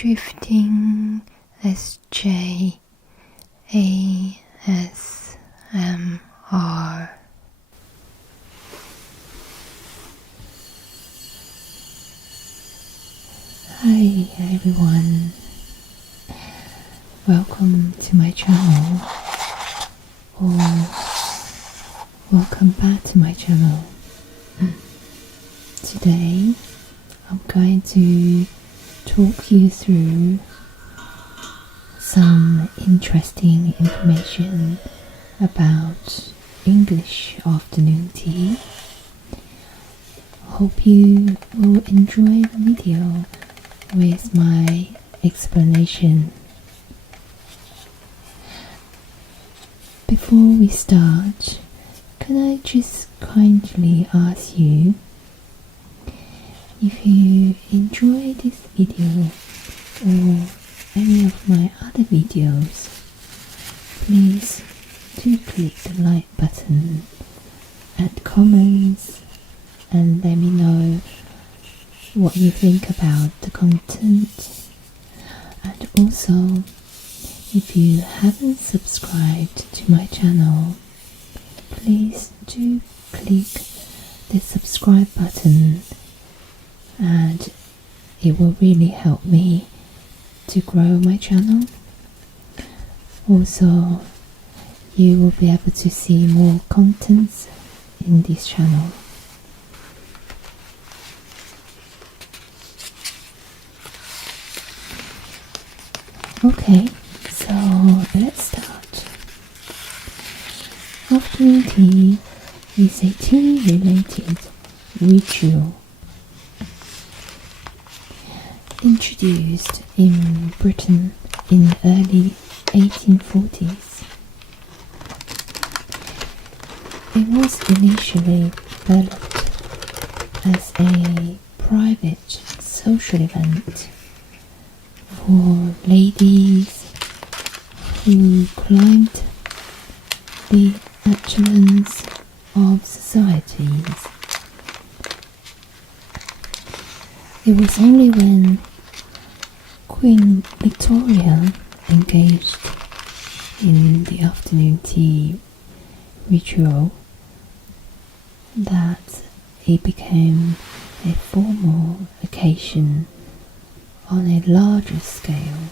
Drifting SJ ASMR. Hi everyone, welcome to my channel, or welcome back to my channel. Today I'm going to talk you through some interesting information about English afternoon tea. Hope you will enjoy the video with my explanation. Before we start, can I just kindly ask you, if you enjoy this video or any of my other videos, please do click the like button, add comments, and let me know what you think about the content. And also, if you haven't subscribed to my channel, please do click the subscribe button, and it will really help me to grow my channel. Also, you will be able to see more contents in this channel. Okay, so let's start. Afternoon tea is a tea-related ritual introduced in Britain in the early 1840s. It was initially developed as a private social event for ladies who climbed the echelons of societies. It was only when Queen Victoria engaged in the afternoon tea ritual that it became a formal occasion on a larger scale,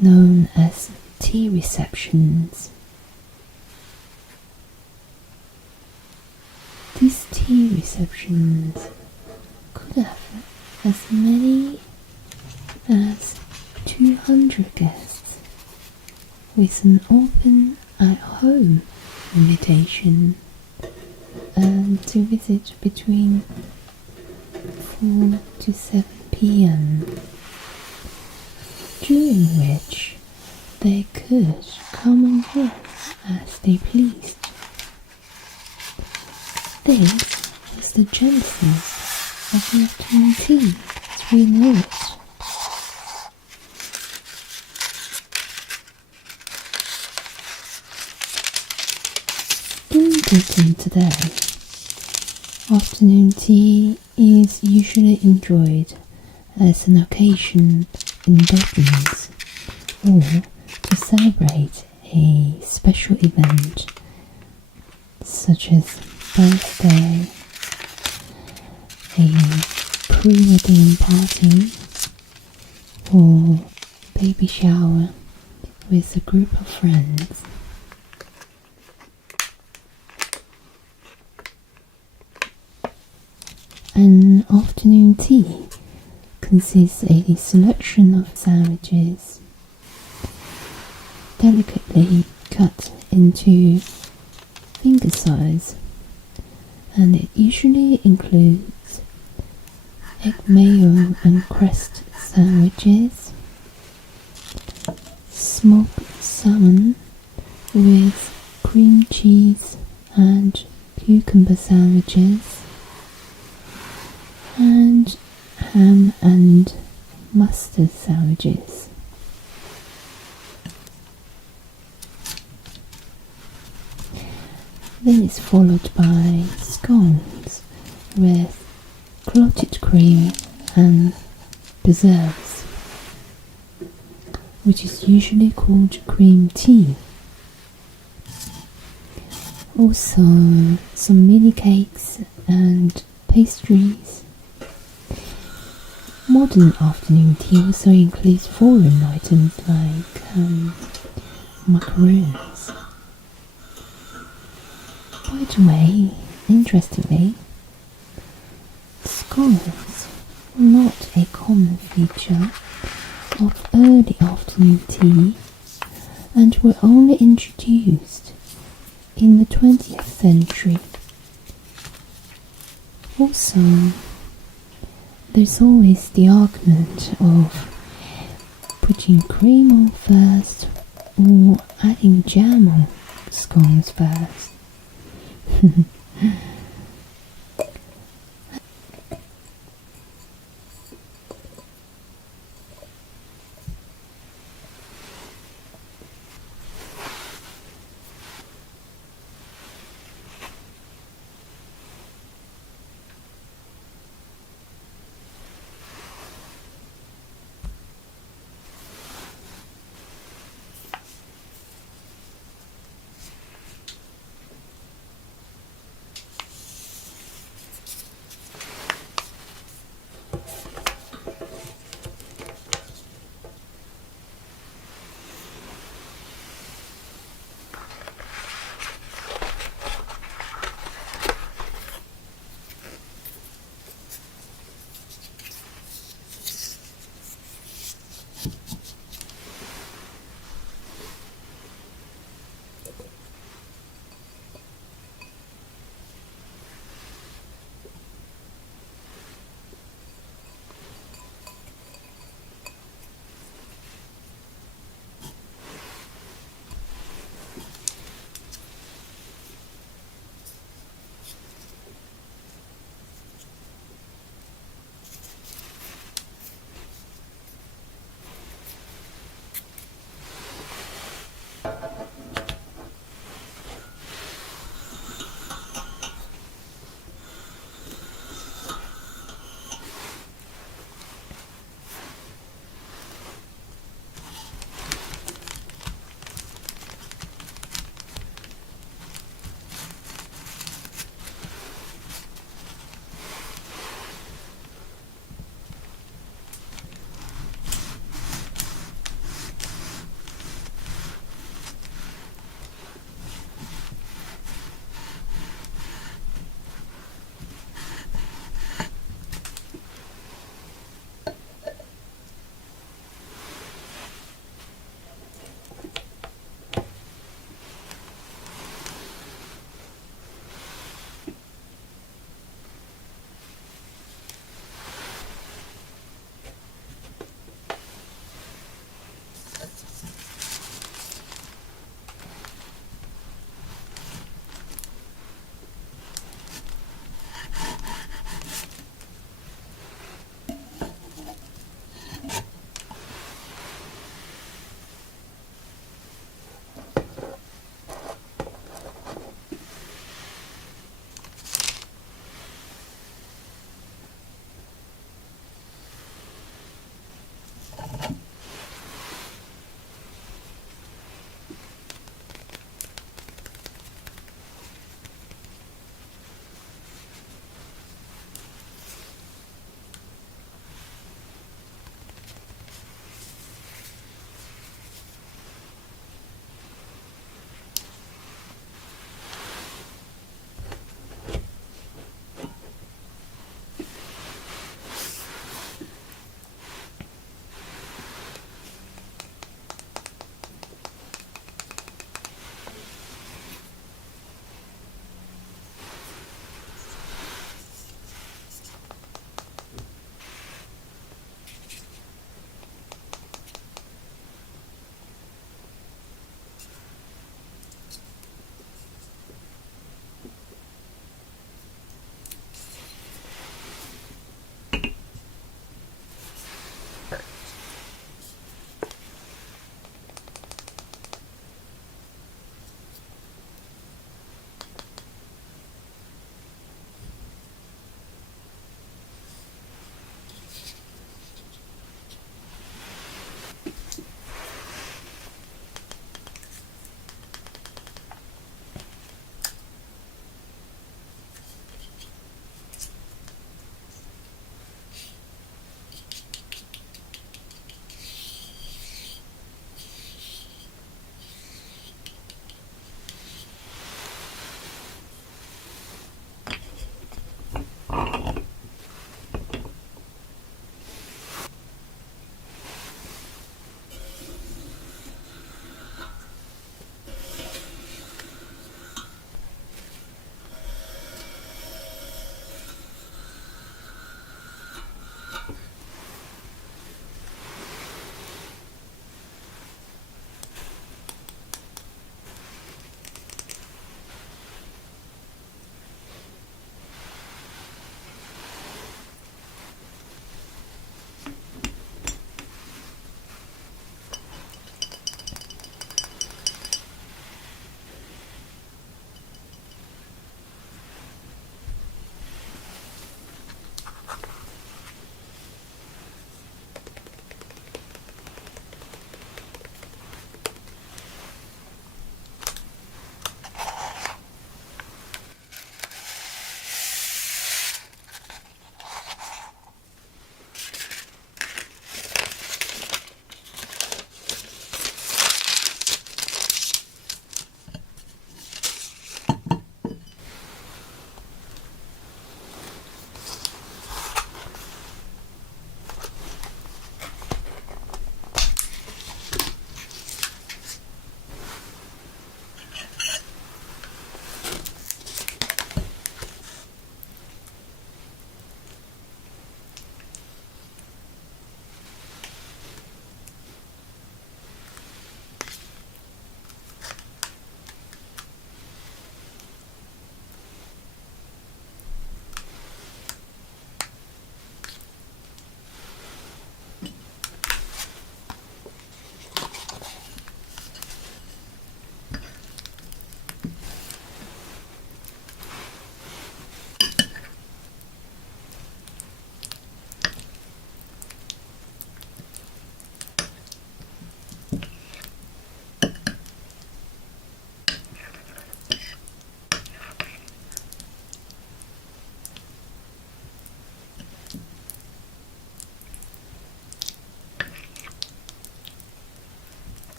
known as tea receptions. These tea receptions could have as many as 200 guests, with an open at-home invitation to visit between 4 to 7 p.m, during which they could come and go as they pleased. This was the genesis of the afternoon tea as we know it. In Britain today, afternoon tea is usually enjoyed as an occasion indulgence or to celebrate a special event such as birthday, a pre-wedding party, or baby shower with a group of friends. An afternoon tea consists of a selection of sandwiches, delicately cut into finger size, and it usually includes egg mayo and crust sandwiches, smoked salmon with cream cheese and cucumber sandwiches, and ham and mustard sandwiches. Then it's followed by scones with clotted cream and preserves. which is usually called cream tea. Also, some mini cakes and pastries. Modern afternoon tea also includes foreign items like macaroons. By the way, interestingly, scones were not a common feature of early afternoon tea and were only introduced in the 20th century. Also, there's always the argument of putting cream on first or adding jam on scones first.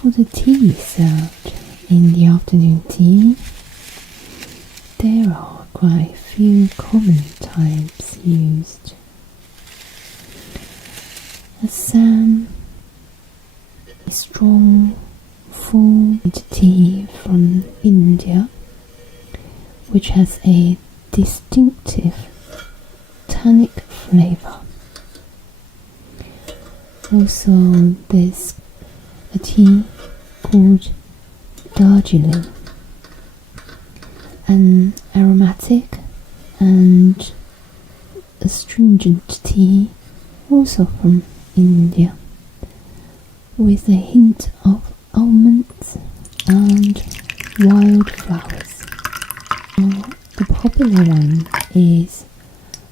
For the tea served in the afternoon tea, there are quite a few common types used. Assam is strong, full tea from India, which has a distinctive tannic flavour. Also, there's a tea called Darjeeling, an aromatic and astringent tea, also from India, with a hint of almonds and wildflowers. The popular one is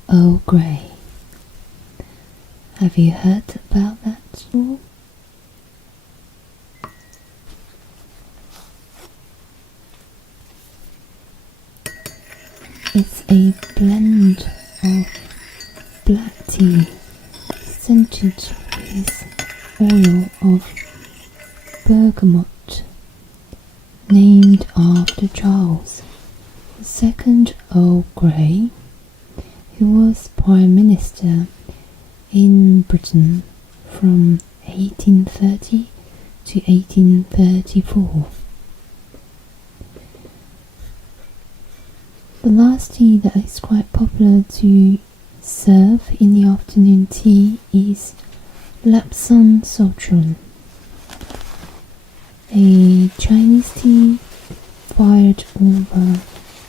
Earl Grey. Have you heard about that before? It's a blend of black tea scented with oil of bergamot, named after Charles II Earl Grey, who was Prime Minister in Britain from 1830 to 1834. The last tea that is quite popular to serve in the afternoon tea is Lapsang Souchong, a Chinese tea fired over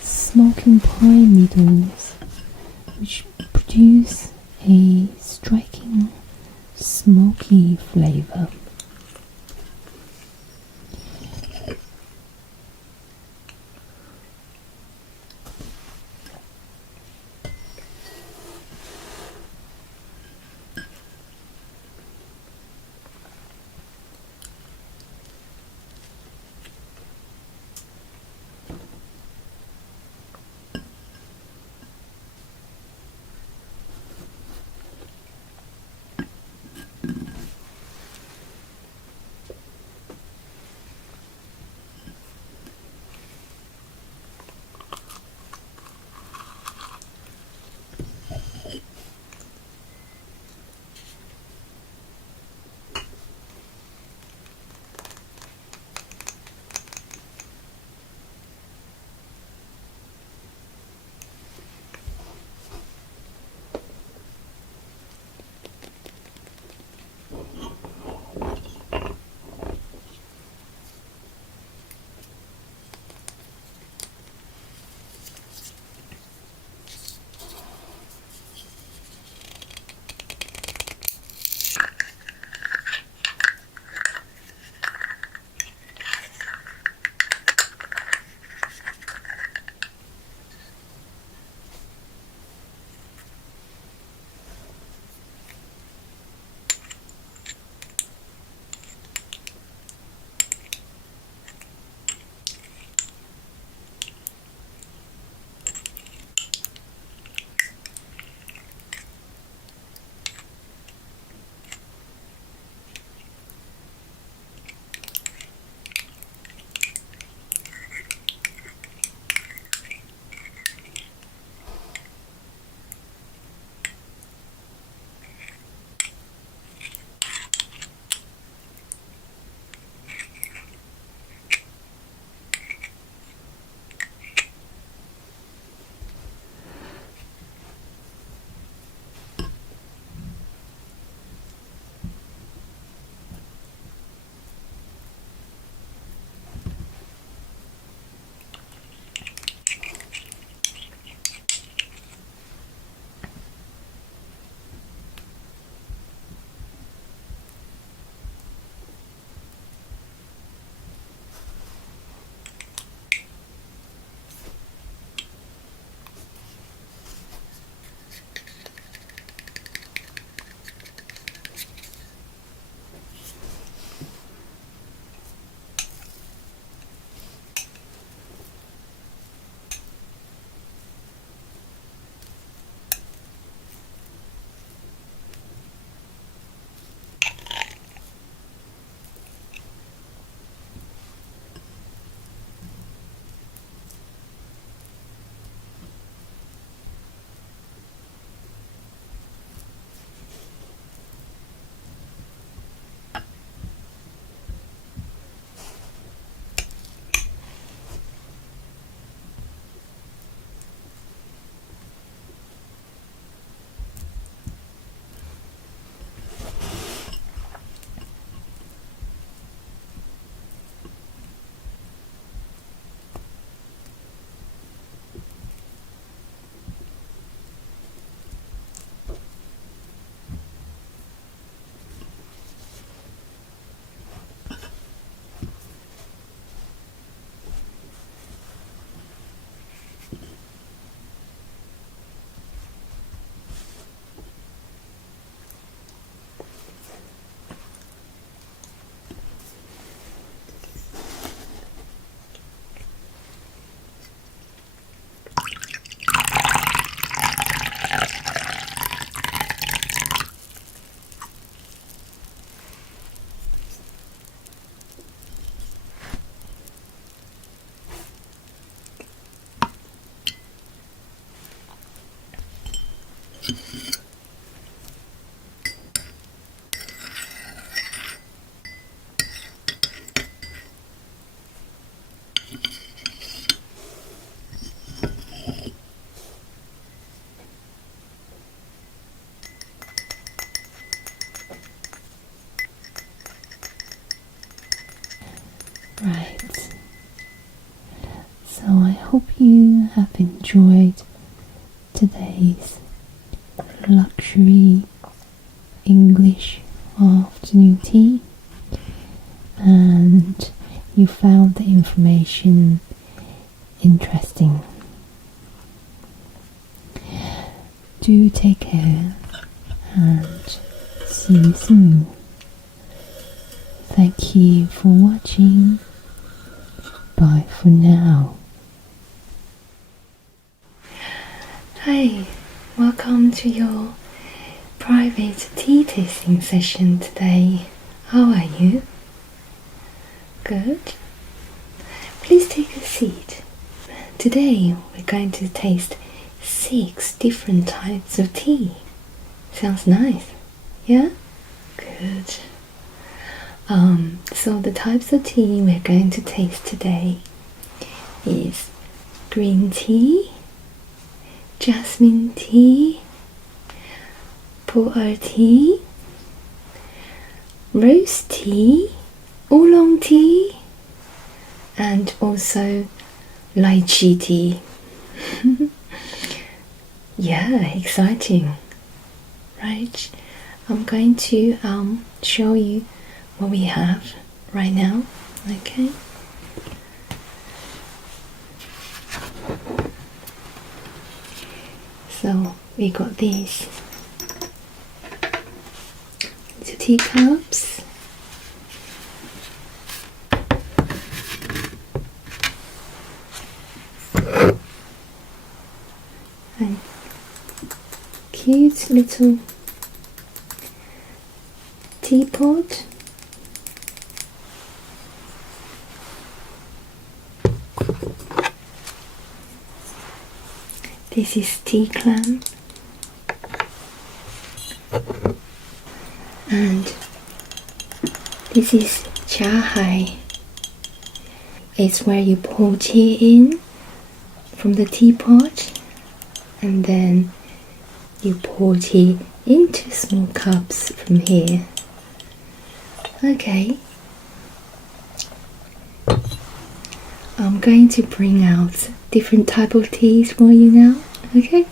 smoking pine needles, which produce a striking smoky flavour. Right. So I hope you have enjoyed today's luxury English afternoon tea, and you found the information interesting. Do take care and see you soon. Thank you for watching. Bye for now. Hi, welcome to your private tea tasting session today. How are you? Good. Please take a seat. Today we're going to taste 6 different types of tea. Sounds nice, yeah? Good. So the types of tea we're going to taste today is green tea, jasmine tea, poplar tea, rose tea, oolong tea, and also lychee tea. Yeah, exciting, right? I'm going to show you what we have right now, okay? So we got these teacups, and cute little teapot. This is tea clam, and this is cha hai. It's where you pour tea in from the teapot, and then you pour tea into small cups from here. Okay. I'm going to bring out different type of teas for you now, okay?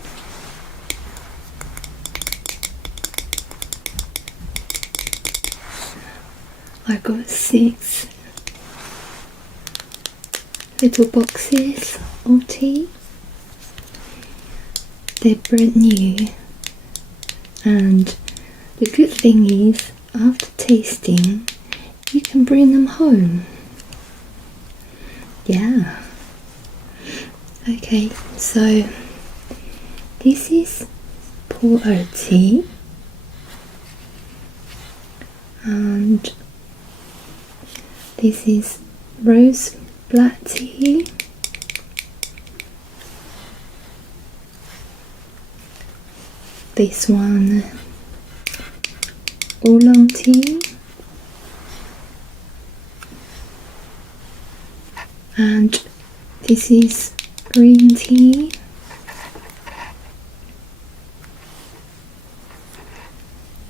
I got 6 little boxes of tea. They're brand new, and the good thing is after tasting you can bring them home. Yeah. Okay, so this is poplar tea, and this is rose black tea, this one oolong tea, and this is green tea,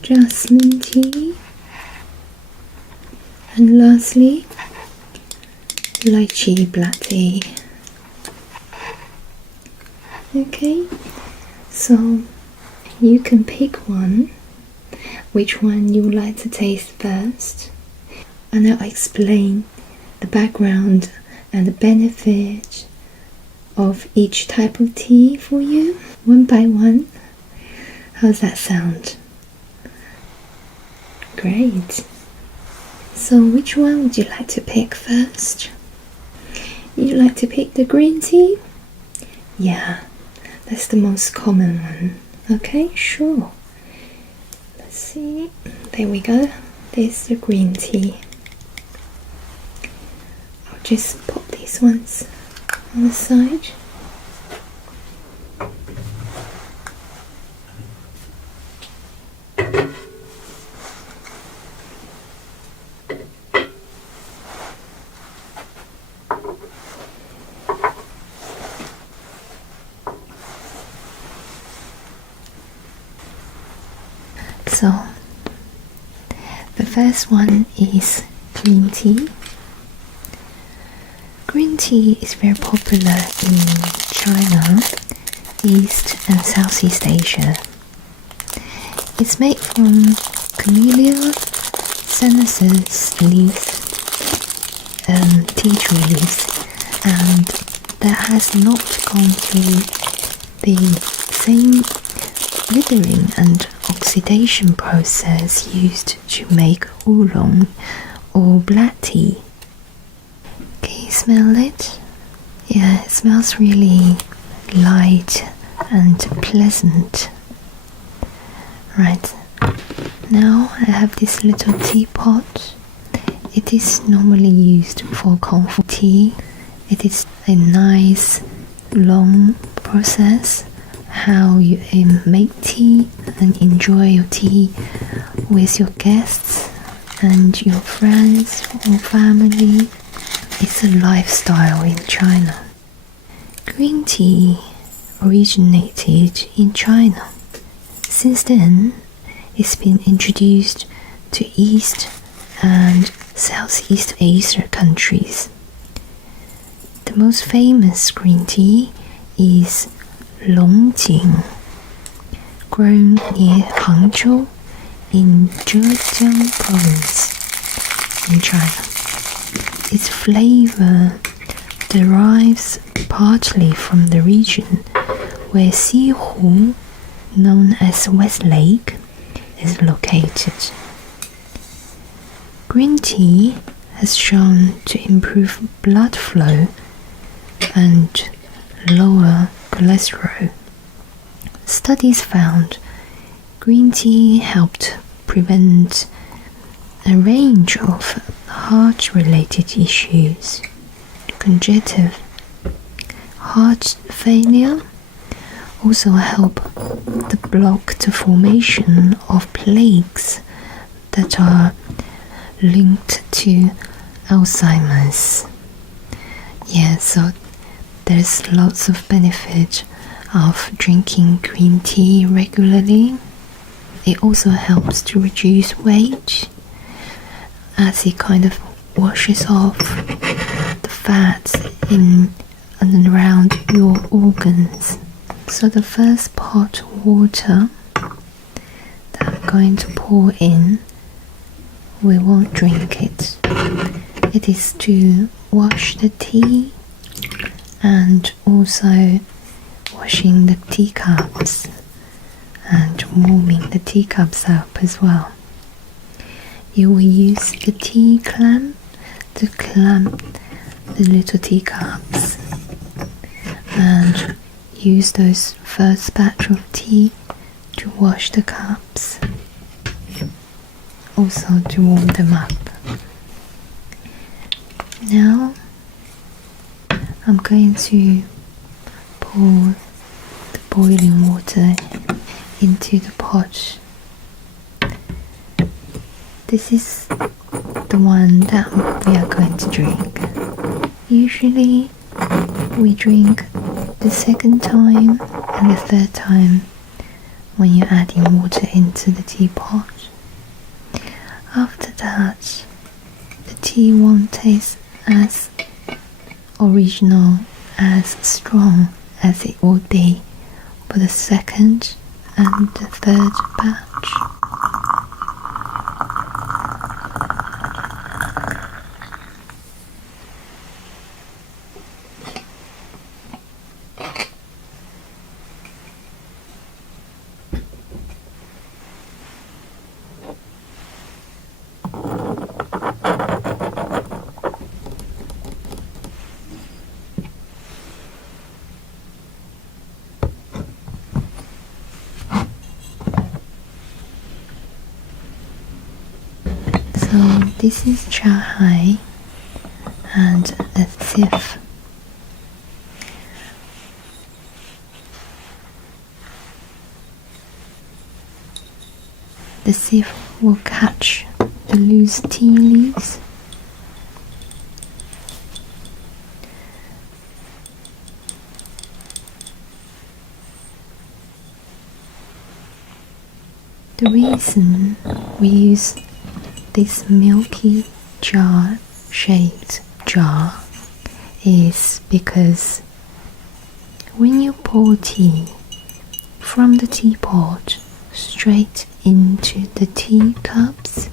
jasmine tea, and lastly lychee black tea. Okay, so you can pick one, which one you would like to taste first, and I'll explain the background and the benefit of each type of tea for you, one by one. How's that sound? Great. So which one would you like to pick first? You'd like to pick the green tea? Yeah, that's the most common one. Okay, sure. Let's see. There we go. There's the green tea. I'll just pop these ones on the side. So the first one is green tea, Green tea is very popular in China, East and Southeast Asia. It's made from Camellia sinensis leaves, tea tree leaves, and that has not gone through the same withering and oxidation process used to make oolong or black tea. Can you smell it? Yeah, it smells really light and pleasant. Right, now I have this little teapot. It is normally used for comfort tea. It is a nice long process how you make tea and enjoy your tea with your guests and your friends or family. It's a lifestyle in China. Green tea originated in China. Since then, it's been introduced to East and Southeast Asia countries. The most famous green tea is Longjing, grown near Hangzhou in Zhejiang province in China. Its flavor derives partly from the region where Xihu, known as West Lake, is located. Green tea has shown to improve blood flow and lower cholesterol. Studies found green tea helped prevent a range of heart-related issues, congestive heart failure, also help to block the formation of plaques that are linked to Alzheimer's. Yeah, so there's lots of benefit of drinking green tea regularly. It also helps to reduce weight as it kind of washes off the fats in and around your organs. So the first pot of water that I'm going to pour in, we won't drink it. It is to wash the tea and also washing the teacups and warming the teacups up as well. You will use the tea clamp to clamp the little teacups and use those first batch of tea to wash the cups, also to warm them up. Now I'm going to pour the boiling water into the pot. This is the one that we are going to drink. Usually we drink the second time and the third time when you're adding water into the teapot. After that, the tea won't taste as original, as strong as it would be for the second and the third batch. So this is Chahai and a sieve. The sieve will catch the loose tea leaves. The reason we use this milky jar shaped jar is because when you pour tea from the teapot straight into the tea cups,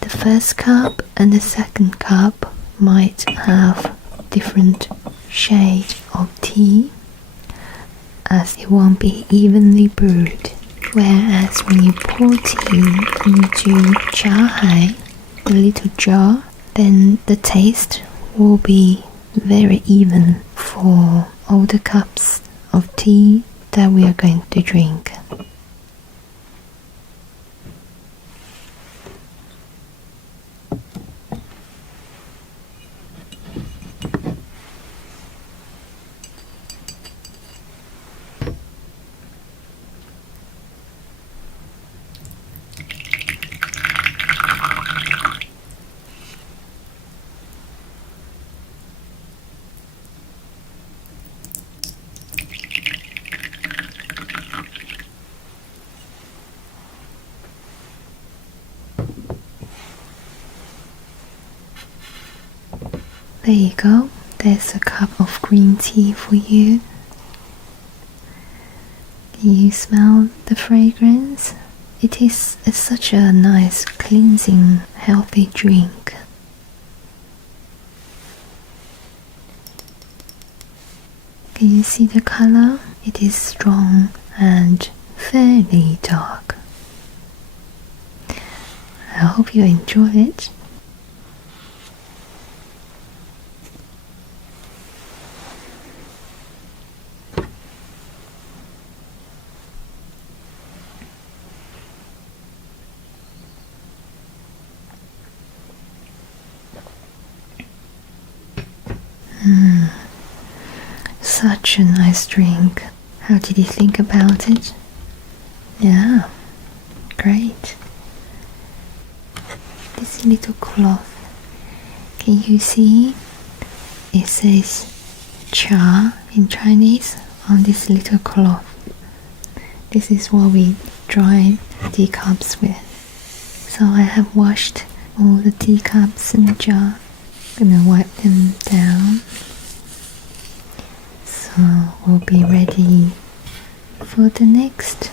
the first cup and the second cup might have different shade of tea, as it won't be evenly brewed. Whereas when you pour tea into chahai, the little jar, then the taste will be very even for all the cups of tea that we are going to drink. There you go, there's a cup of green tea for you. Can you smell the fragrance? It is such a nice, cleansing, healthy drink. Can you see the color? It is strong and fairly dark. I hope you enjoy it. Such a nice drink. How did you think about it? Yeah, great. This little cloth, can you see? It says cha in Chinese on this little cloth. This is what we dry teacups with. So I have washed all the teacups in the jar. Gonna wipe them down. So we'll be ready for the next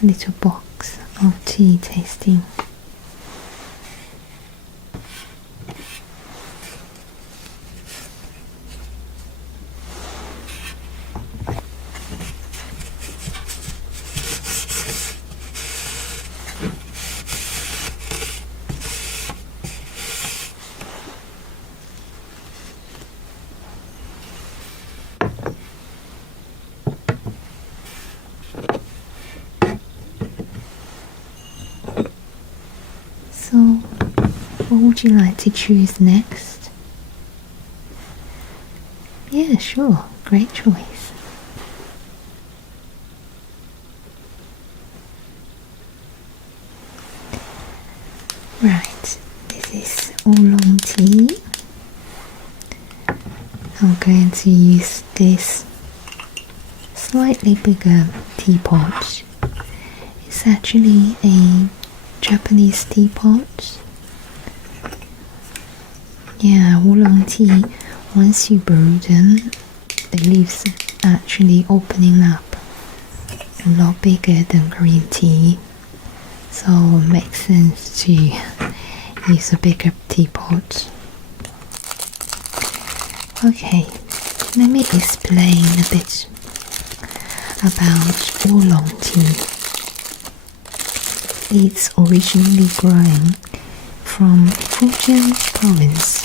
little box of tea tasting. So, what would you like to choose next? Yeah, sure, great choice. Right, this is oolong tea. I'm going to use this slightly bigger teapot. It's actually a Japanese teapot. Yeah, oolong tea, once you brew them, the leaves actually opening up a lot bigger than green tea, so it makes sense to use a bigger teapot. Okay, let me explain a bit about oolong tea. It's originally grown from Fujian province,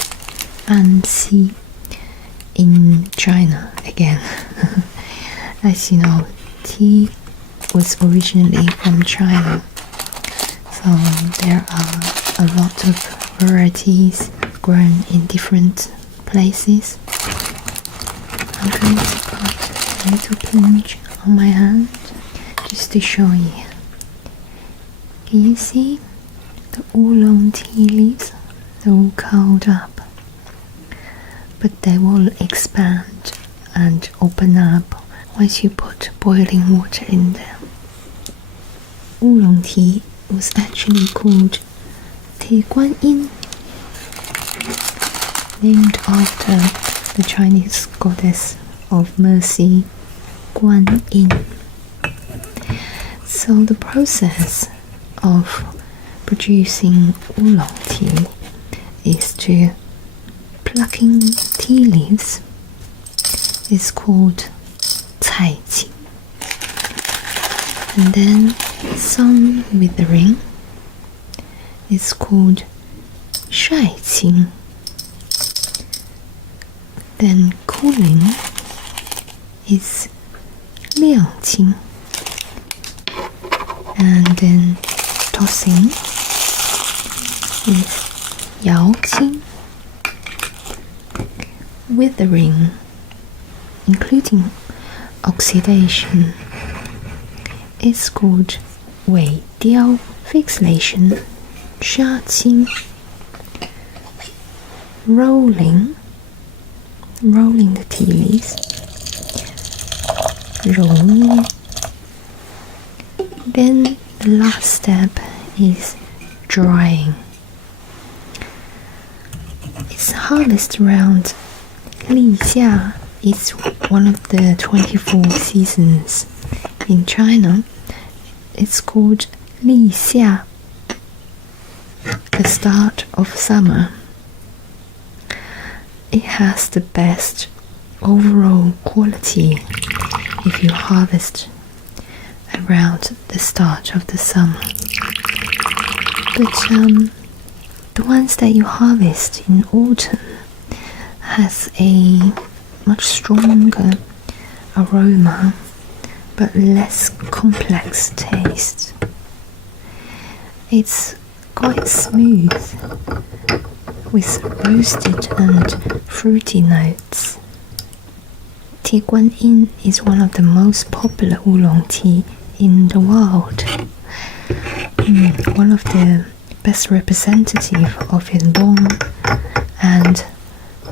Anxi, in China again. As you know, tea was originally from China, so there are a lot of varieties grown in different places. I'm going to put a little pinch on my hand just to show you. Can you see the oolong tea leaves? They're all curled up, but they will expand and open up once you put boiling water in them. Oolong tea was actually called Te Guan Yin. named after the Chinese goddess of mercy, Guan Yin. So the process of producing oolong tea is to plucking tea leaves is called cai qing, and then some withering is called shai qing, then cooling is liang qing, and then tossing is yao qing, withering including oxidation is called wei diao, fixation sha qing, rolling the tea leaves rou nie. Then the last step is drying. It's harvest around Li Xia. It's one of the 24 seasons in China. It's called Li Xia, the start of summer. It has the best overall quality if you harvest around the start of the summer. But the ones that you harvest in autumn has a much stronger aroma but less complex taste. It's quite smooth with roasted and fruity notes. Tea Guan Yin is one of the most popular oolong tea in the world. One of the best representative of a long and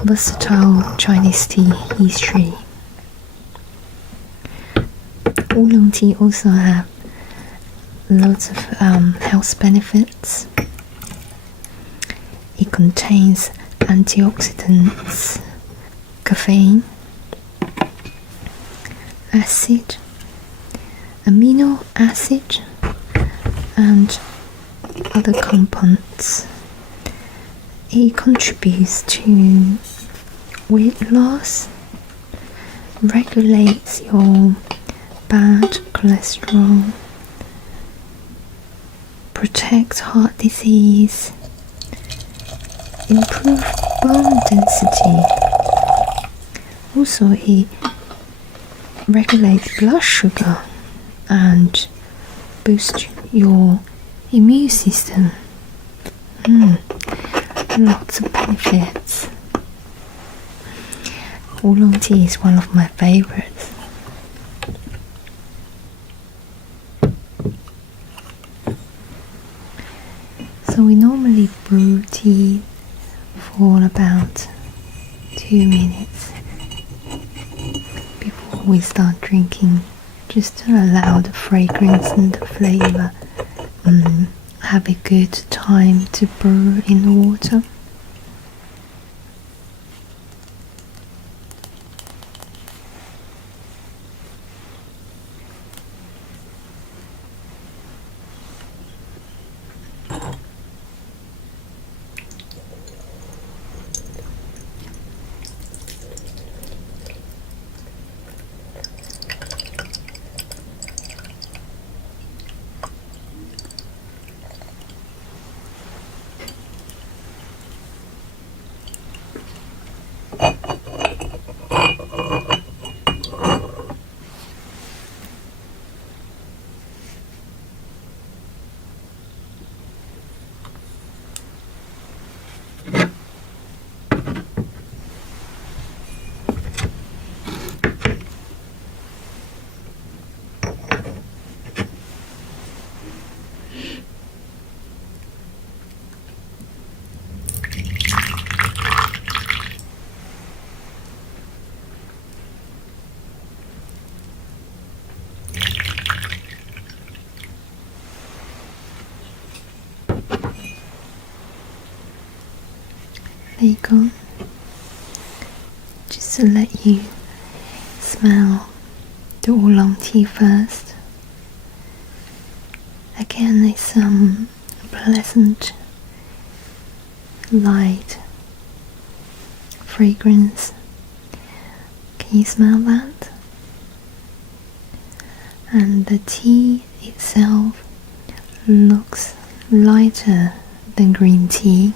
versatile Chinese tea history. Oolong tea also have lots of health benefits. It contains antioxidants, caffeine, acid, amino acid, and other compounds. It contributes to weight loss, regulates your bad cholesterol, protects heart disease, improve bone density. Also, it regulates blood sugar and boosts your immune system. Lots of benefits. Oolong tea is one of my favorites. So we normally brew tea for about 2 minutes before we start drinking, just to allow the fragrance and the flavor have a good time to brew in the water. There you go. to let you smell the oolong tea first. Again, it's a pleasant, light fragrance. Can you smell that? And the tea itself looks lighter than green tea.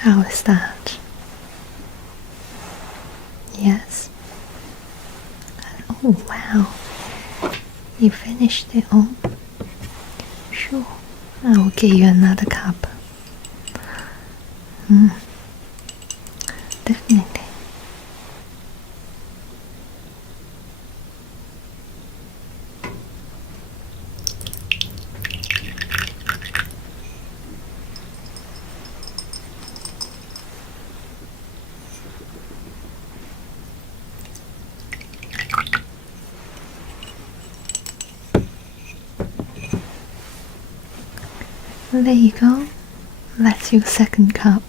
How is that? Yes? Oh wow, you finished it all? Sure, I will give you another cup. Definitely. There you go. That's your second cup.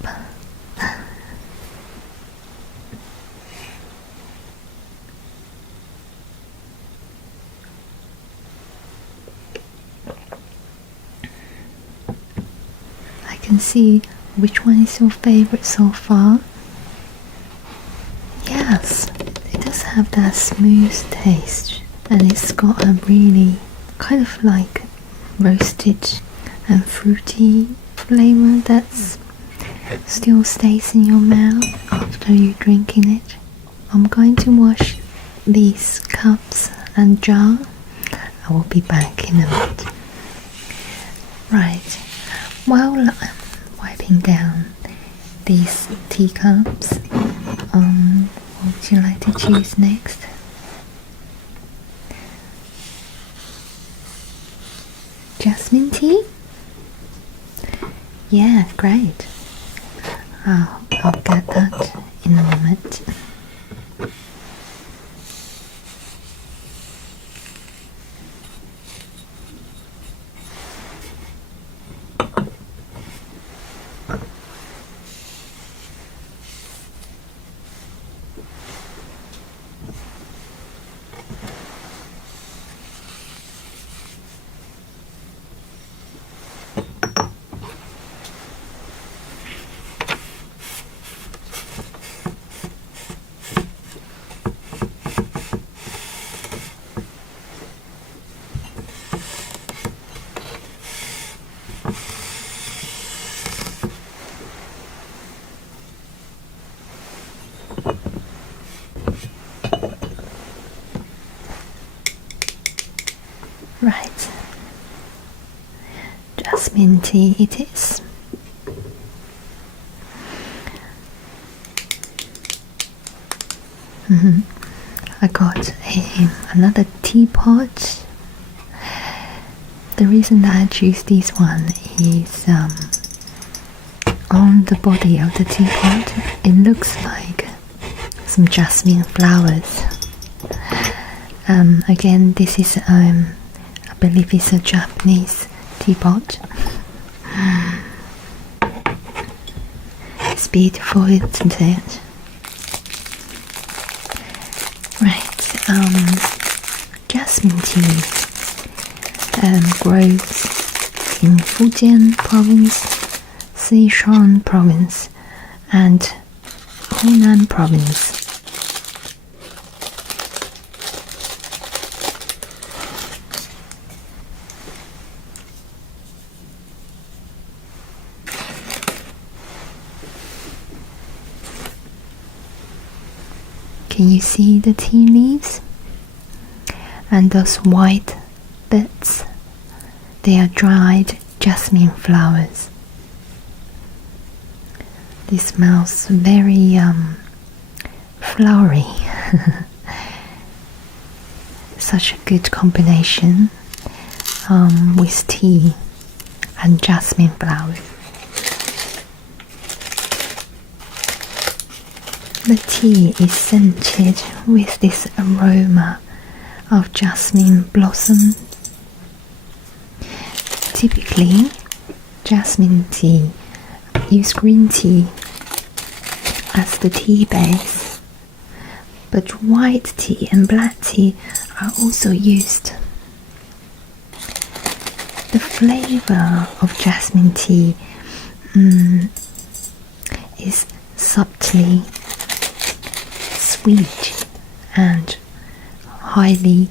I can see which one is your favorite so far. Yes, it does have that smooth taste, and it's got a really kind of like roasted and fruity flavor that still stays in your mouth after you drinking it. I'm going to wash these cups and jar. I will be back in a minute. Right, while I'm wiping down these teacups, what would you like to choose next? Jasmine tea? Yeah, great. I'll get that in a moment. Right, jasmine tea it is. I got another teapot. The reason that I choose this one is on the body of the teapot it looks like some jasmine flowers. Again, this is I believe it's a Japanese teapot. It's beautiful, isn't it? Right, jasmine tea grows in Fujian province, Sichuan province, and Hunan province. Can you see the tea leaves? And those white bits, they are dried jasmine flowers. This smells very flowery. such a good combination with tea and jasmine flowers. The tea is scented with this aroma of jasmine blossom. Typically, jasmine tea use green tea as the tea base, but white tea and black tea are also used. The flavor of jasmine tea is subtly sweet and highly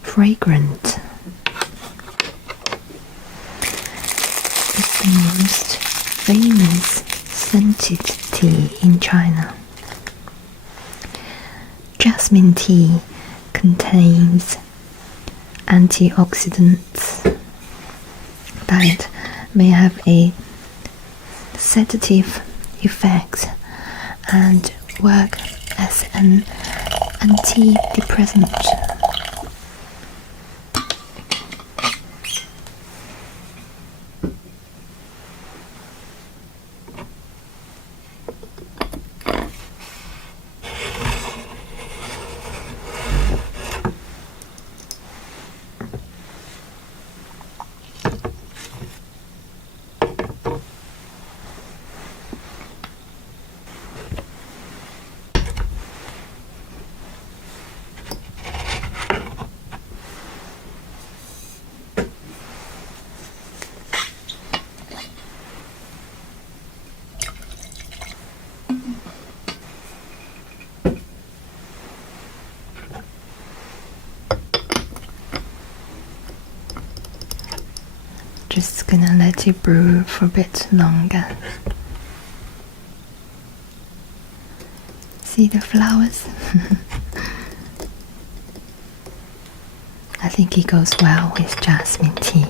fragrant. It's the most famous scented tea in China. Jasmine tea contains antioxidants that may have a sedative effect and work as an antidepressant. Just gonna let it brew for a bit longer. See the flowers? I think it goes well with jasmine tea.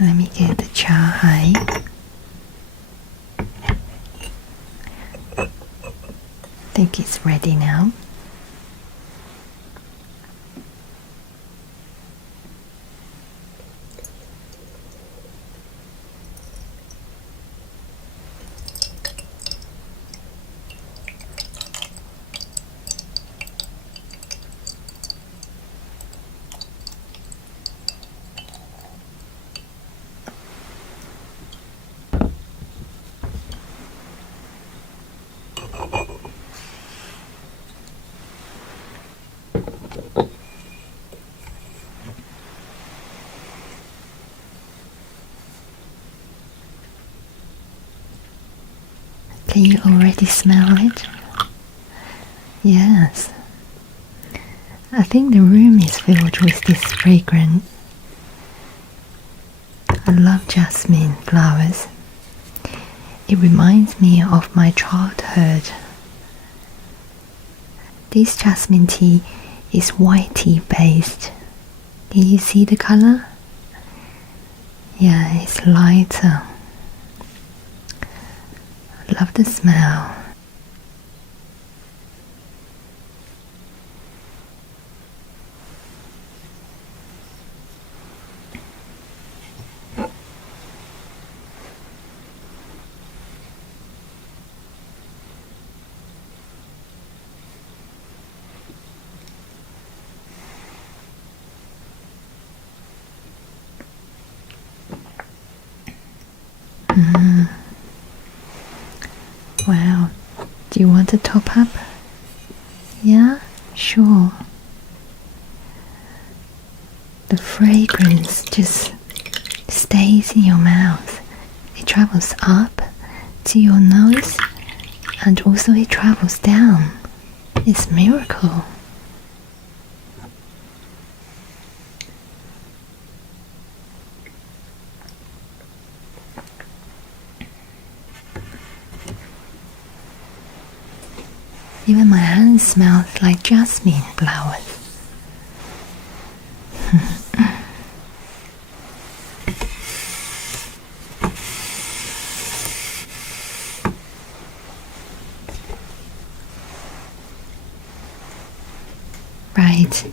Let me get the cha hai. I think it's ready now. Can you already smell it? Yes. I think the room is filled with this fragrance. I love jasmine flowers. It reminds me of my childhood. This jasmine tea is white tea based. Can you see the color? Yeah, it's lighter. Love the smell. Wow, do you want to top up? Yeah, sure. The fragrance just stays in your mouth. It travels up to your nose and also it travels down. It's a miracle. Even my hands smell like jasmine flowers. Right.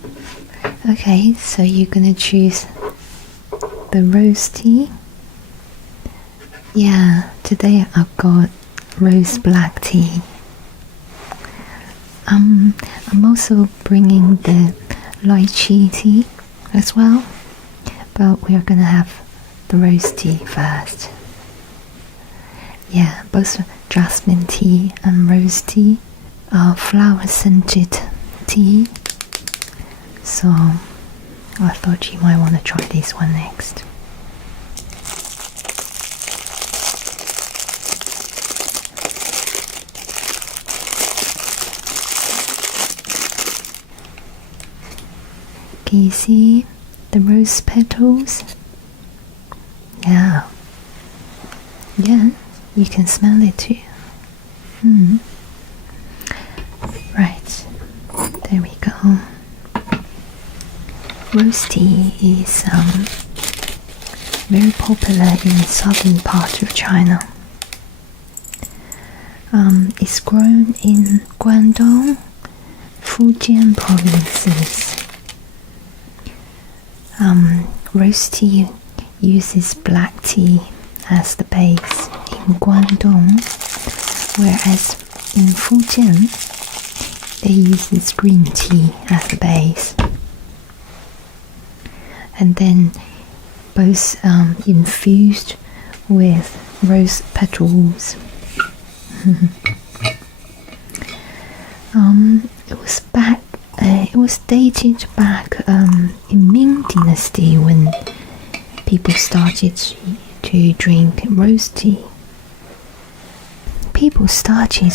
Okay, so you're gonna choose the rose tea. Yeah, today I've got rose black tea. I'm also bringing the lychee tea as well, but we are gonna have the rose tea first. Yeah, both jasmine tea and rose tea are flower scented tea, so I thought you might want to try this one next. Can you see the rose petals? Yeah. Yeah, you can smell it too. Right, there we go. Rose tea is very popular in the southern part of China. It's grown in Guangdong, Fujian provinces. Rose tea uses black tea as the base in Guangdong, whereas in Fujian they use this green tea as the base. And then both infused with rose petals. It was dated back in Ming Dynasty when people started to drink rose tea. People started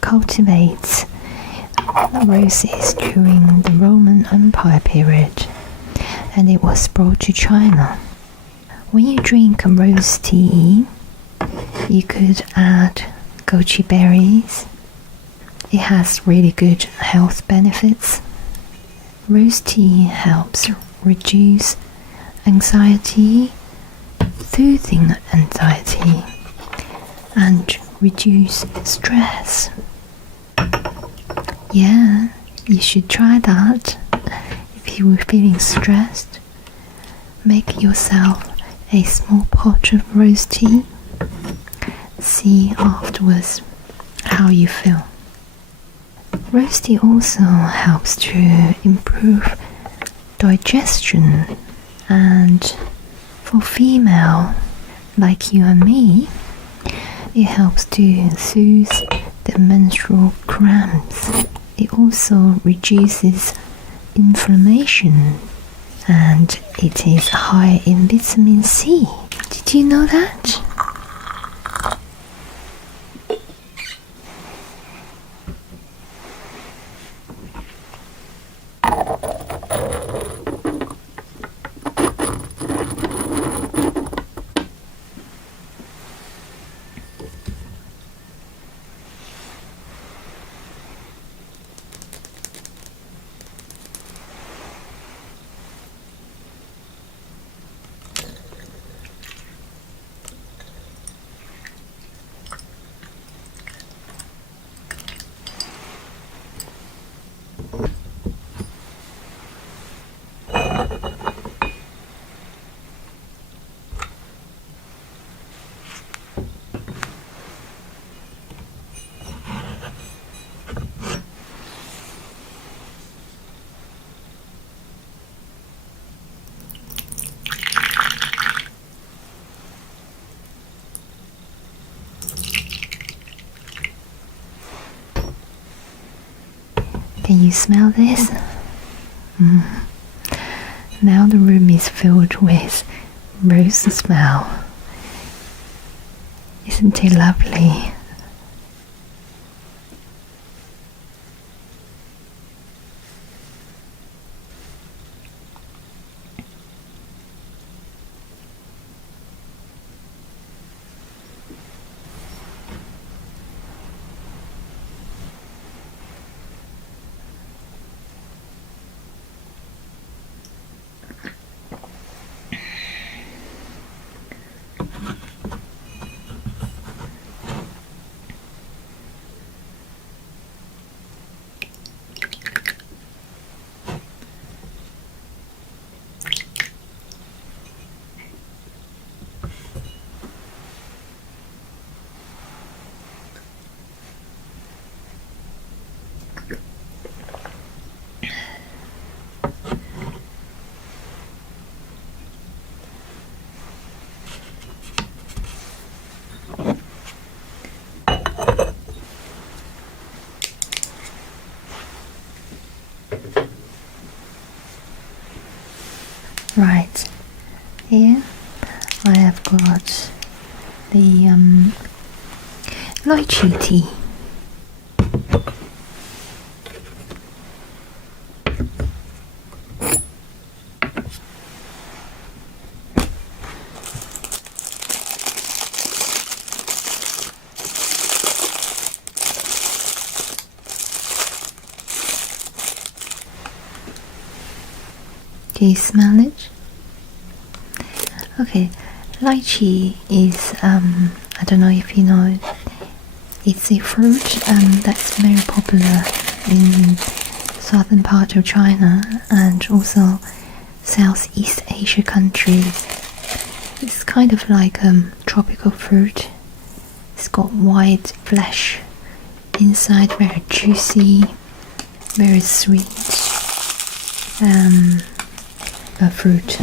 cultivate roses during the Roman Empire period, and it was brought to China. When you drink a rose tea, you could add goji berries. It has really good health benefits. Rose tea helps reduce anxiety, soothing anxiety, and reduce stress. Yeah, you should try that. If you were feeling stressed, make yourself a small pot of rose tea. See afterwards how you feel. Rose tea also helps to improve digestion, and for female like you and me, it helps to soothe the menstrual cramps. It also reduces inflammation, and it is high in vitamin C. Did you know that? Can you smell this? Now the room is filled with rose smell. Isn't it lovely? Right, here I have got the lychee tea. Can you smell it? Okay, lychee is, I don't know if you know, it's a fruit that's very popular in southern part of China and also Southeast Asia countries. It's kind of like a tropical fruit. It's got white flesh inside, very juicy, very sweet fruit.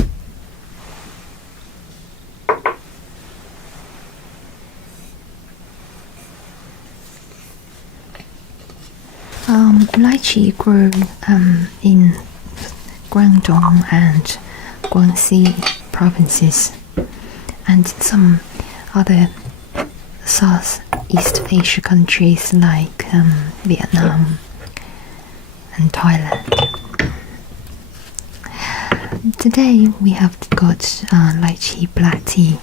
Lychee grew in Guangdong and Guangxi provinces and some other Southeast Asia countries like Vietnam and Thailand. Today we have got lychee black tea.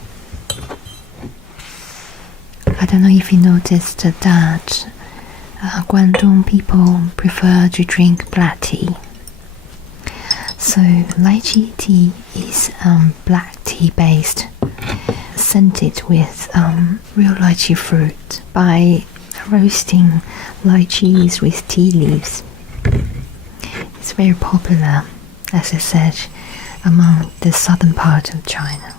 I don't know if you noticed that Guangdong people prefer to drink black tea. So lychee tea is black tea based, scented with real lychee fruit by roasting lychees with tea leaves. It's very popular, as I said, among the southern part of China.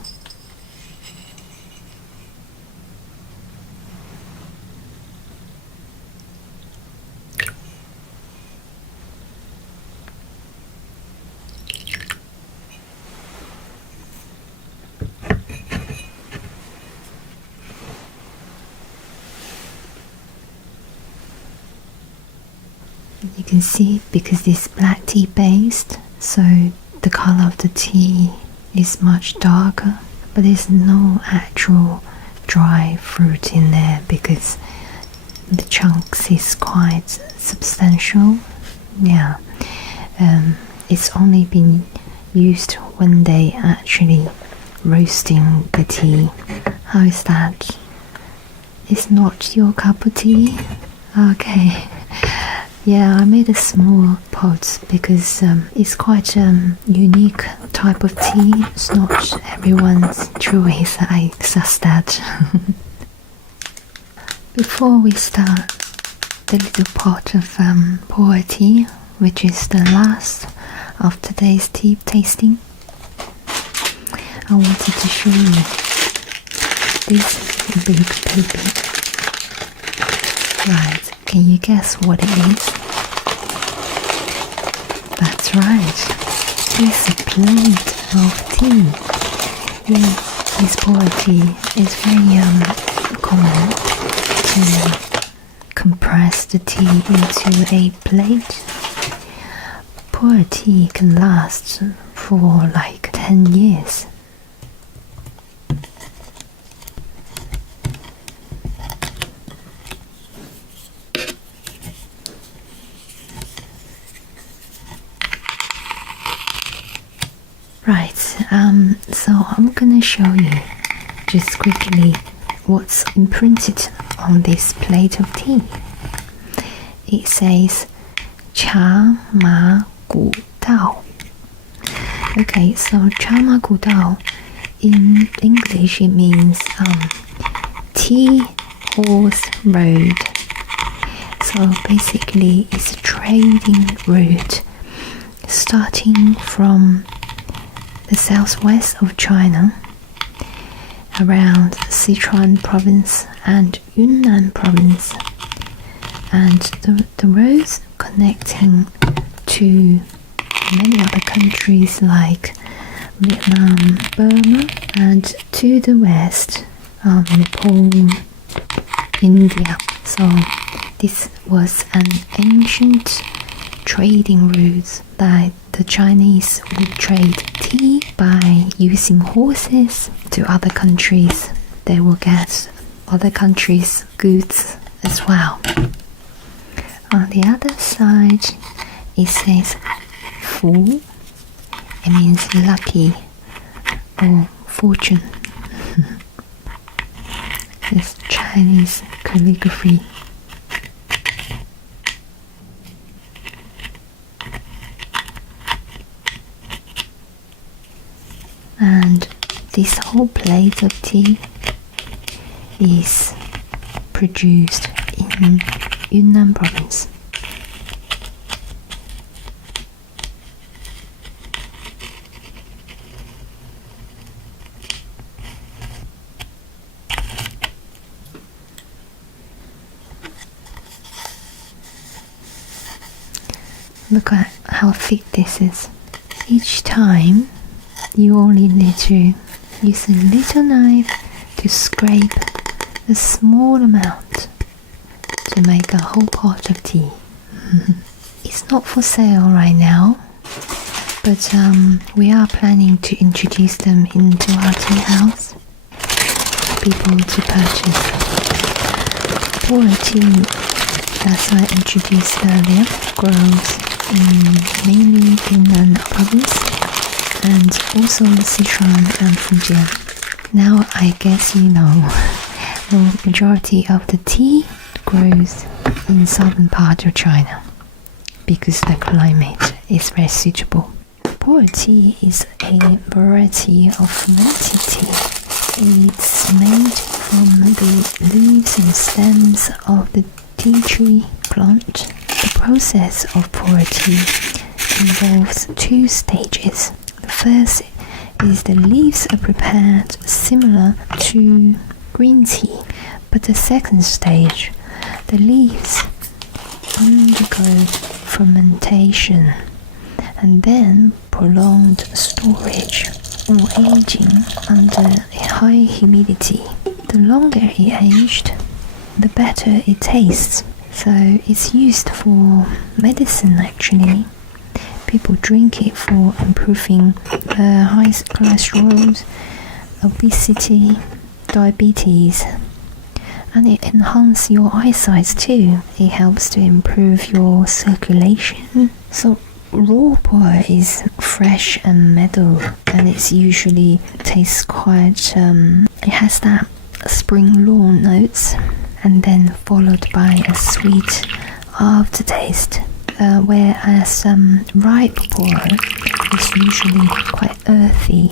You can see because it's black tea based, so the color of the tea is much darker, but there's no actual dry fruit in there because the chunks is quite substantial. Yeah, it's only been used when they actually roasting the tea. How is that? It's not your cup of tea? Okay. Yeah, I made a small pot because it's quite a unique type of tea. It's not everyone's choice, I access that. Before we start the little pot of pu'er tea, which is the last of today's tea tasting, I wanted to show you this big baby. Right, can you guess what it is? That's right, it's a plate of tea. Yeah, this pu'er tea is very common to compress the tea into a plate. Pu'er tea can last for like 10 years. Right, so I'm gonna show you just quickly what's imprinted on this plate of tea. It says Cha Ma Gu Dao. Okay, so Cha Ma Gu Dao in English it means tea horse road. So basically it's a trading route starting from the southwest of China around Sichuan province and Yunnan province, and the roads connecting to many other countries like Vietnam, Burma, and to the west, Nepal, India. So this was an ancient trading routes, like the Chinese would trade tea by using horses to other countries. They will get other countries' goods as well. On the other side, it says Fu. It means lucky or fortune. It's Chinese calligraphy. And this whole plate of tea is produced in Yunnan province. Look at how thick this is. Each time you only need to use a little knife to scrape a small amount to make a whole pot of tea. It's not for sale right now, but we are planning to introduce them into our tea house for people to purchase. Poplar tea, as I introduced earlier, grows in mainly Yunnan province and also Sichuan and Fujian. Now I guess you know, the majority of the tea grows in southern part of China because the climate is very suitable. Poplar tea is a variety of fermented tea. It's made from the leaves and stems of the tea tree plant. The process of poplar tea involves two stages. The first is the leaves are prepared similar to green tea, but the second stage, the leaves undergo fermentation and then prolonged storage or aging under high humidity. The longer it aged, the better it tastes. So it's used for medicine actually. People drink it for improving high cholesterol, obesity, diabetes, and it enhances your eyesight too. It helps to improve your circulation. So raw poplar is fresh and mellow, and it's usually tastes quite. It has that spring lawn notes, and then followed by a sweet aftertaste. Whereas ripe poplar is usually quite earthy.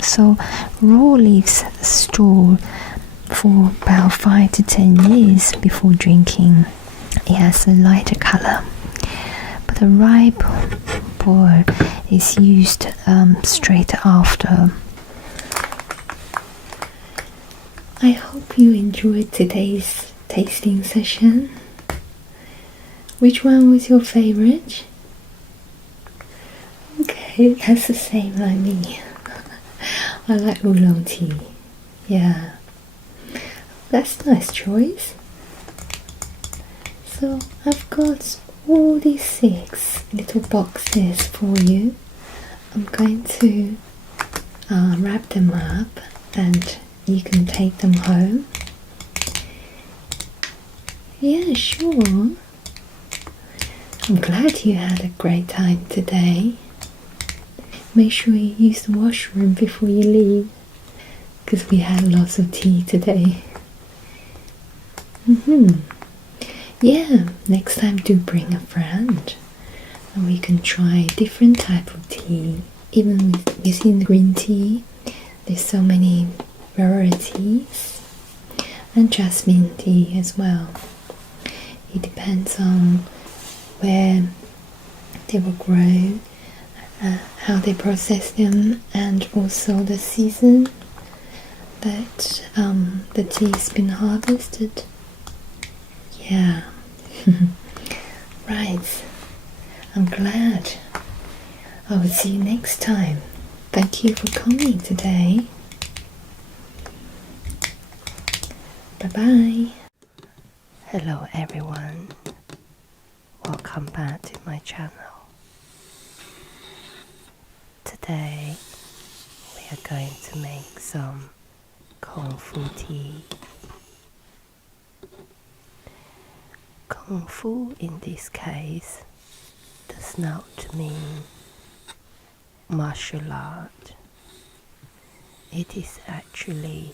So raw leaves store for about 5 to 10 years before drinking. It has a lighter color. But the ripe poplar is used straight after. I hope you enjoyed today's tasting session. Which one was your favorite? Okay, that's the same like me. I like oolong tea. Yeah, that's a nice choice. So I've got all these 6 little boxes for you. I'm going to wrap them up and you can take them home. Yeah, sure. I'm glad you had a great time today. Make sure you use the washroom before you leave, because we had lots of tea today. Yeah, next time do bring a friend and we can try different type of tea. Even within green tea, there's so many varieties, and jasmine tea as well. It depends on where they will grow, how they process them, and also the season that the tea's been harvested. Yeah. Right. I'm glad. I will see you next time. Thank you for coming today. Bye bye. Hello everyone. Welcome back to my channel. Today we are going to make some Kung Fu tea. Kung Fu in this case does not mean martial art. It is actually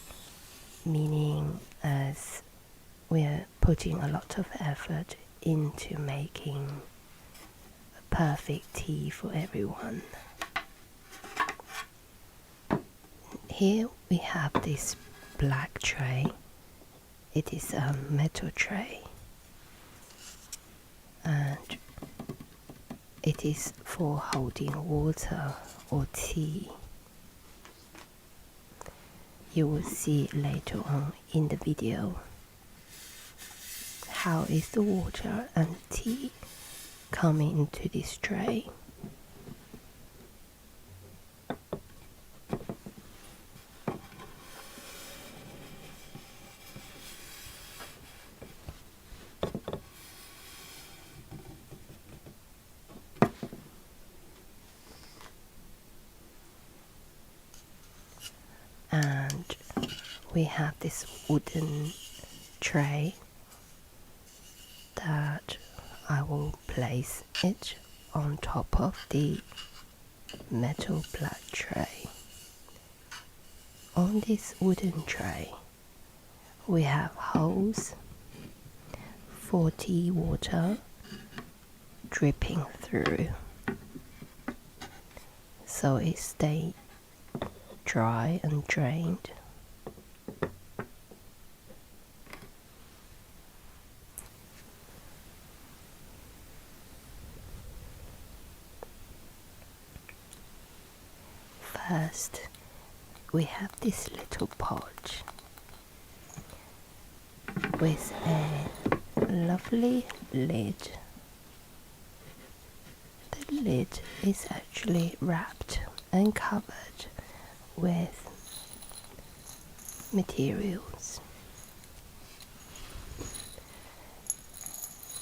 meaning as we're putting a lot of effort into making a perfect tea for everyone. Here we have this black tray. It is a metal tray and it is for holding water or tea. You will see later on in the video how is the water and tea coming into this tray. And we have this wooden tray that I will place it on top of the metal black tray. On this wooden tray we have holes for tea water dripping through, so it stays dry and drained. First, we have this little pot with a lovely lid. The lid is actually wrapped and covered with materials.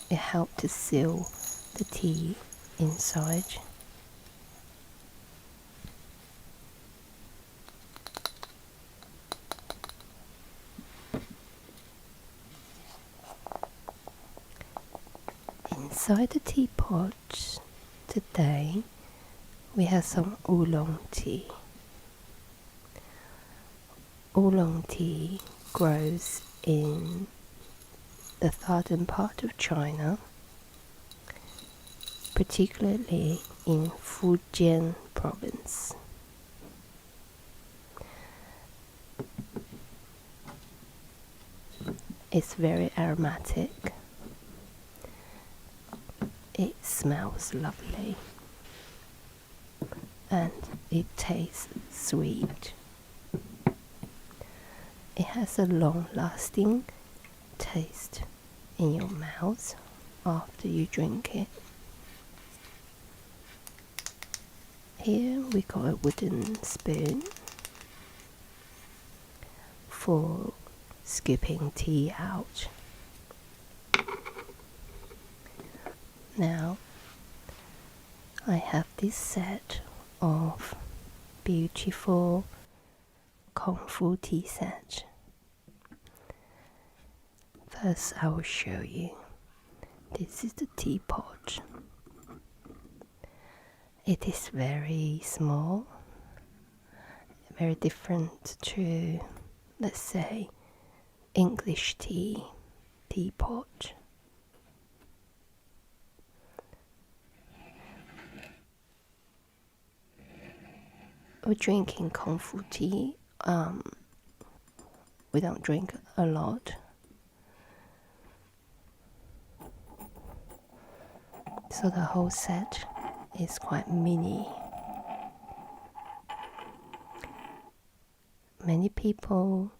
It helps to seal the tea inside. Inside the teapot today we have some oolong tea. Oolong tea grows in the southern part of China, particularly in Fujian province. It's very aromatic. It smells lovely and it tastes sweet. It has a long-lasting taste in your mouth after you drink it. Here we got a wooden spoon for scooping tea out. Now I have this set of beautiful Kung Fu tea set. First I will show you. This is the teapot. It is very small, very different to, let's say, English teapot. We're drinking Kung Fu tea. We don't drink a lot. So the whole set is quite mini. Many people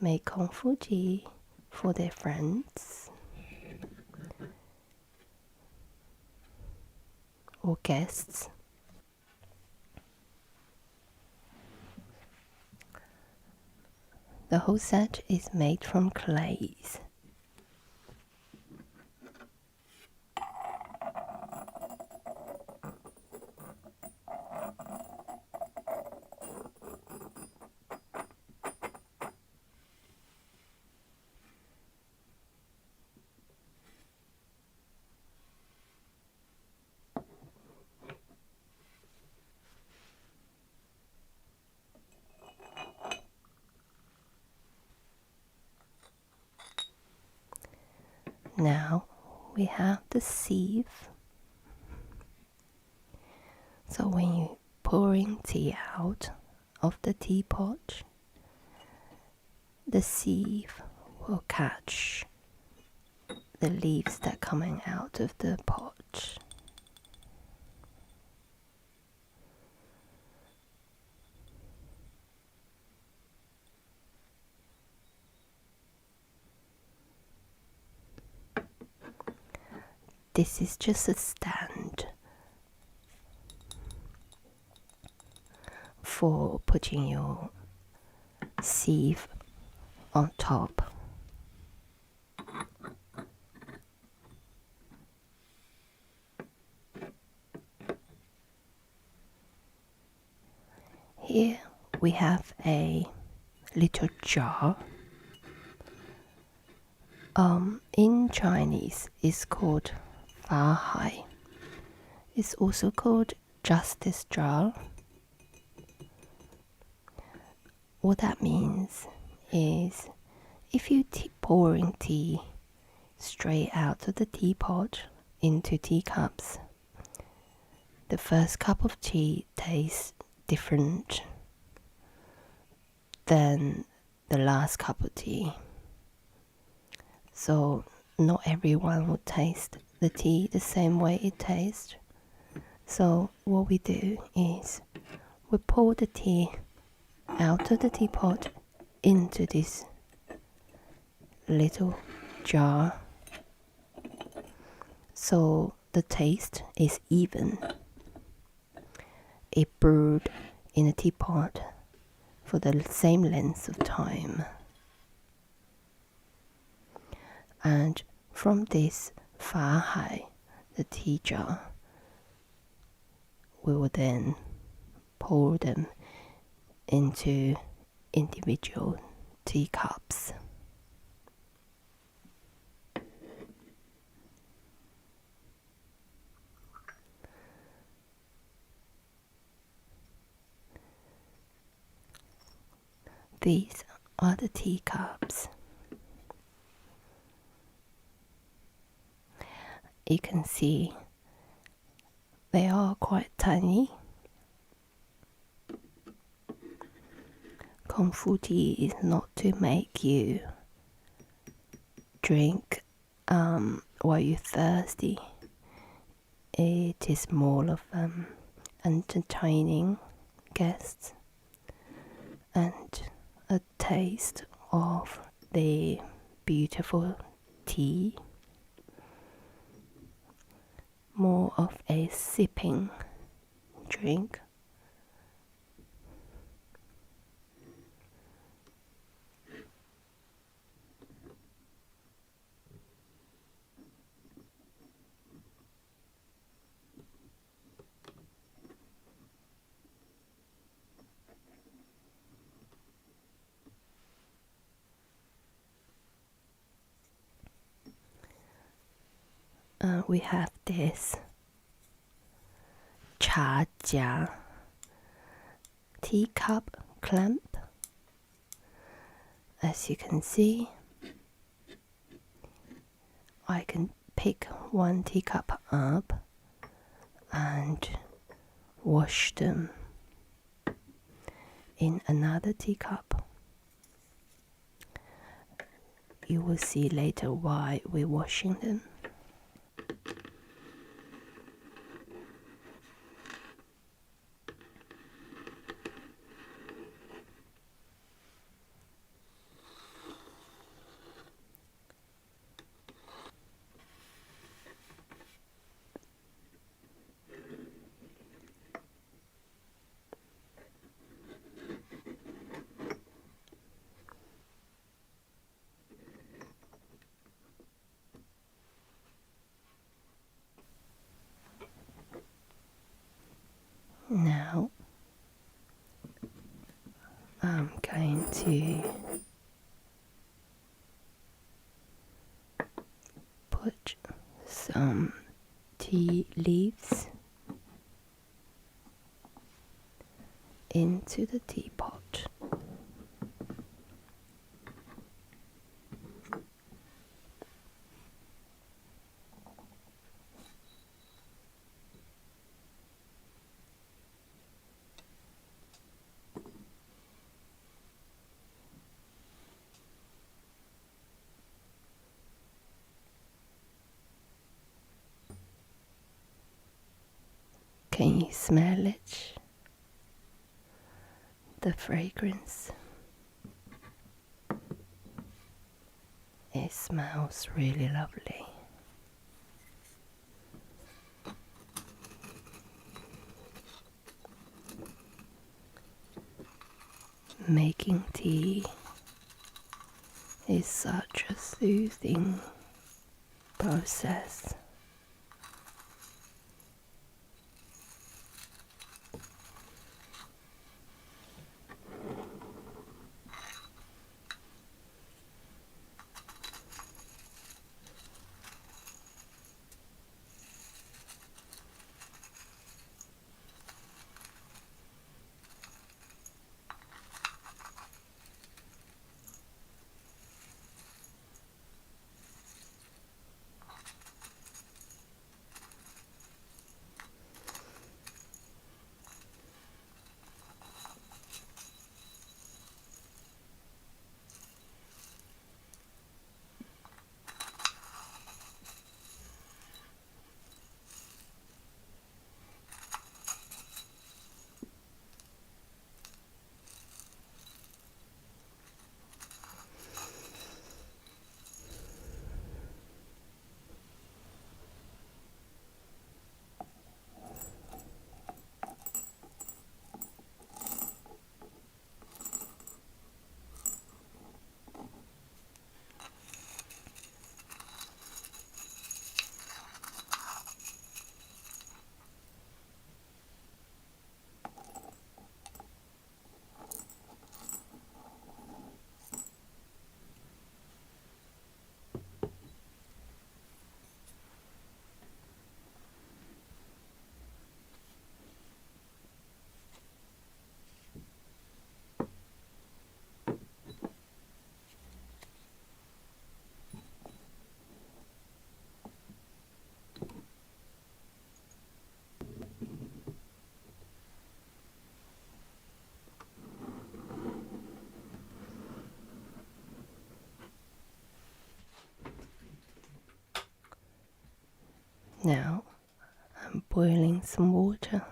make Kung Fu tea for their friends or guests. The whole set is made from clays. Now we have the sieve. So when you're pouring tea out of the teapot, the sieve will catch the leaves that are coming out of the pot. This is just a stand for putting your sieve on top. Here we have a little jar. In Chinese, it's called fa hai. It's also called justice jar. What that means is if you pouring tea straight out of the teapot into teacups, the first cup of tea tastes different than the last cup of tea. So not everyone will taste the tea the same way it tastes. So what we do is we pour the tea out of the teapot into this little jar, so the taste is even. It brewed in a teapot for the same length of time. And from this fa hai, the tea jar, we will then pour them into individual teacups. These are the teacups. You can see they are quite tiny. Kung Fu tea is not to make you drink while you're thirsty. It is more of entertaining guests and a taste of the beautiful tea. More of a sipping drink. We have this cha jia teacup clamp. As you can see, I can pick one teacup up and wash them in another teacup. You will see later why we're washing them. Now I'm going to put some tea leaves into the teapot. Can you smell it? The fragrance. It smells really lovely. Making tea is such a soothing process. Now I'm boiling some water.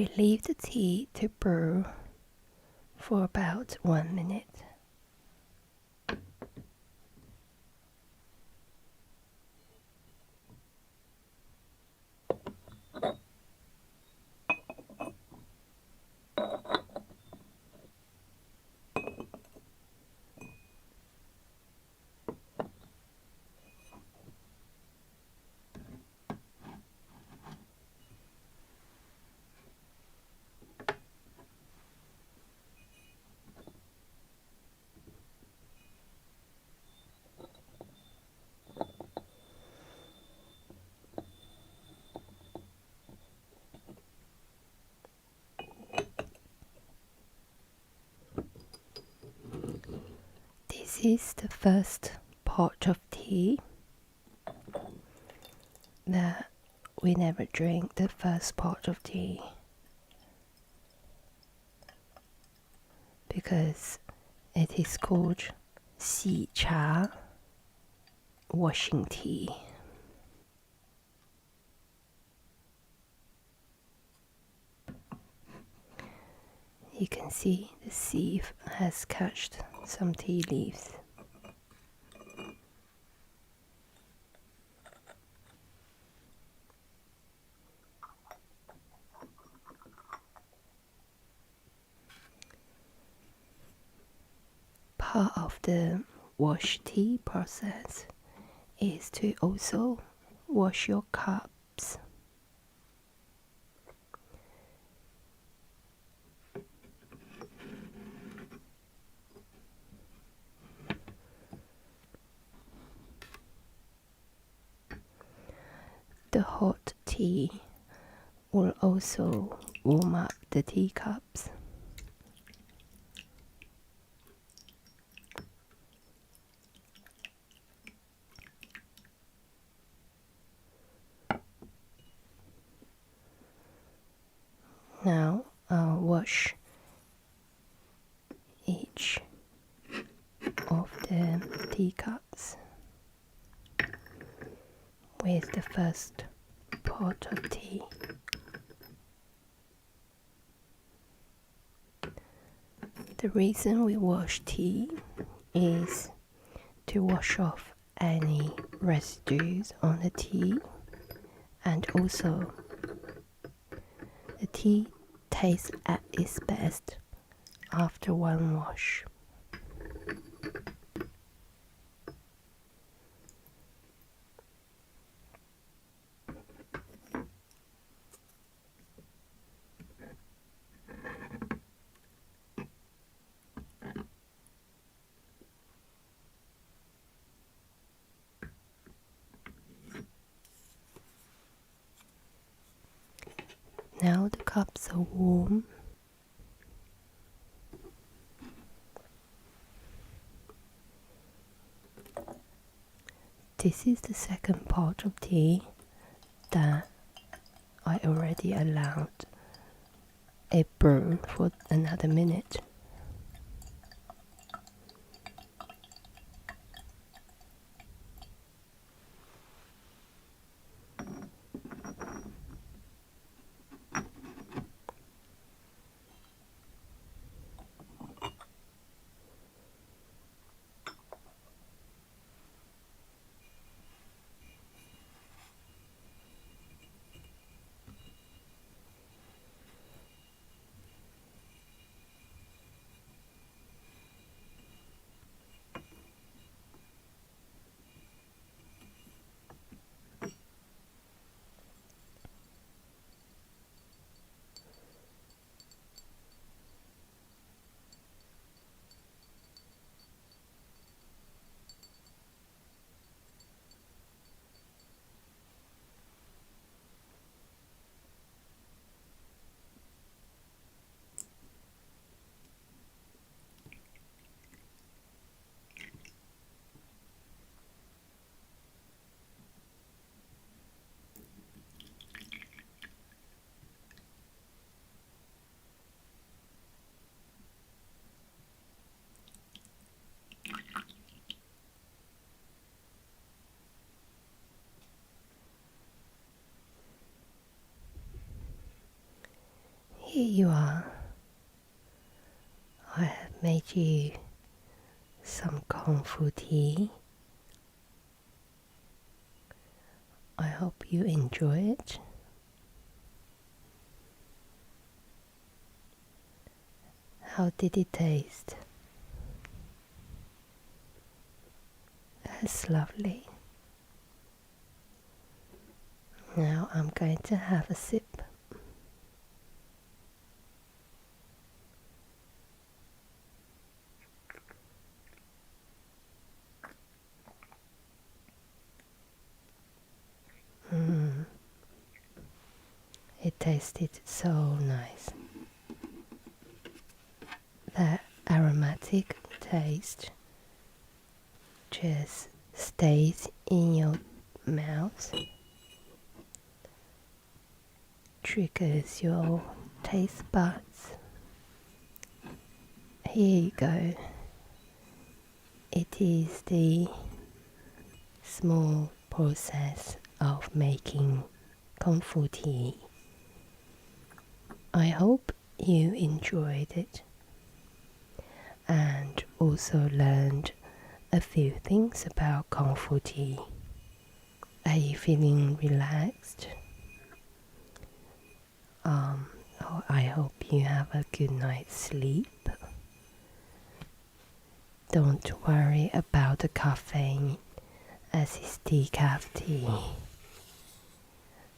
We leave the tea to brew for about 1 minute. This is the first pot of tea that we never drink the first pot of tea because it is called 洗茶 washing tea. You can see the sieve has catched some tea leaves. Part of the wash tea process is to also wash your cups. The hot tea will also warm up the teacups. Now I'll wash each of the teacups with the first pot of tea. The reason we wash tea is to wash off any residues on the tea, and also the tea tastes at its best after one wash. Now the cups are warm. This is the second pot of tea that I already allowed it burn for another minute. I have made you some Kung Fu tea. I hope you enjoy it. How did it taste? That's lovely. Now I'm going to have a sip. It tasted so nice. That aromatic taste just stays in your mouth, triggers your taste buds. Here you go. It is the small process of making Kung Fu tea. I hope you enjoyed it and also learned a few things about Kung Fu tea. Are you feeling relaxed? I hope you have a good night's sleep. Don't worry about the caffeine, as it's decaf tea.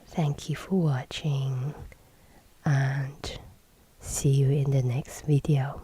Thank you for watching and see you in the next video.